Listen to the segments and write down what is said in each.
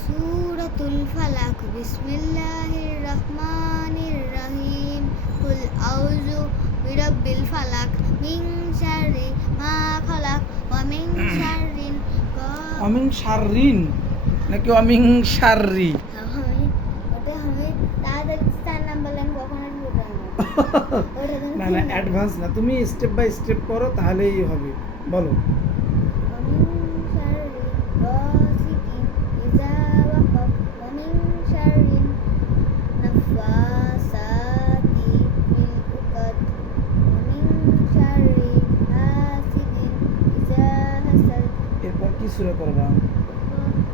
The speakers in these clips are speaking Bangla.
সূরাতুল ফালাক বিসমিল্লাহির রহমানির রহিম কুল আউযু বিরাব্বিল ফালাক মিন শাররি মা খালাক ওয়া মিন শাররিন অমিং শাররিন নাকি অমিং শাররি? আমি তাড়াতাড়ি 4 নাম্বার লাইন কখনো বলবো না না, অ্যাডভান্স না, তুমি স্টেপ বাই স্টেপ করো তাহলেই হবে। বলো। এরপর কি সূরা পড়বা?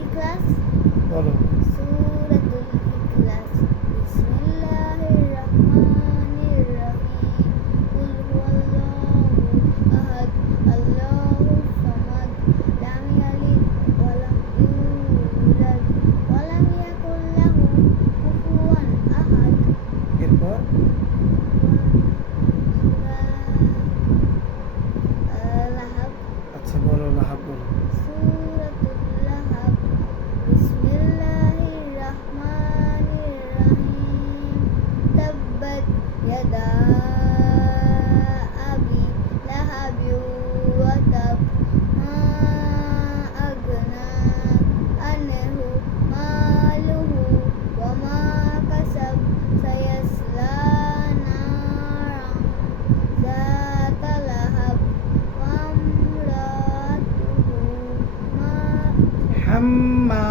ইখলাস। বলো। সূরাতুল ইখলাস বিসমিল্লাহির রহমানির রহিম কুল হুয়াল্লাহু আহাদ আল্লাহুস সামাদ লাম ইয়ালিদ ওয়া লাম ইউলাদ ওয়া লাম ইয়াকুল লাহু কুফুয়ান আহাদ। এরপর লাহাব। আচ্ছা বলো, লাহাব বলো। সূরাতুল লাহাব বিসমিল্লাহির রহমানির রহিম তাব্বাত ইয়াদা আবি লাহাবি ওয়া তাব মা আগনা আনহু মালুহু ওয়া মা কাসাব সায়াসলা নারান যাতা লাহাব ওয়া ইমরাতুহু হাম্মা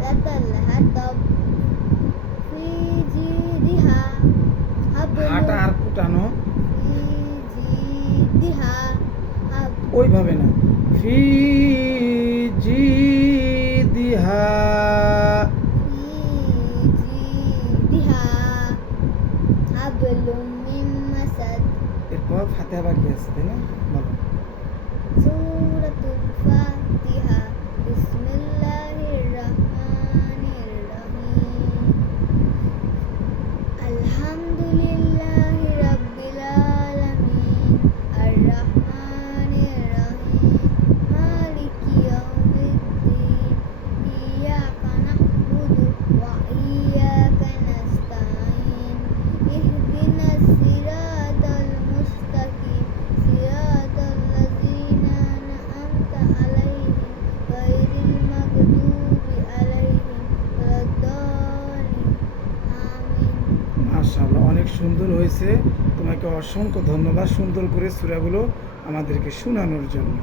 লাতাল হাতাব ফি জিদিহা হাঁটা আর কুটানো ফি জিদিহা ওইভাবে না, ফি জিদিহা হাবলুম মিন মাসাদ। এরপর ফাতিহা বাকি আছে, তাই না? বলো। সূরাতুল ফাতিহা বিসমিল্লাহির রহমানির রহিম আলহামদুলিল্লাহি রাব্বিল আলামিন আর রহমানির রহিম মালিকি ইয়াউমিদ্দিন ইয়াকা না'বুদু ওয়া ইয়াকা নাস্তাঈন ইহদিনাস সিরাতাল মুস্তাকিম সিরাতাল লাযিনা আন'আমতা আলাইহিম গায়রিল মাগদুবি আলাইহিম ওয়ালাদ-দাল্লিন আমিন। মাশাআল্লাহ, অনেক সুন্দর হয়েছে। তোমাকে অসংখ্য ধন্যবাদ সুন্দর করে সূরাগুলো আমাদেরকে শোনানোর জন্য।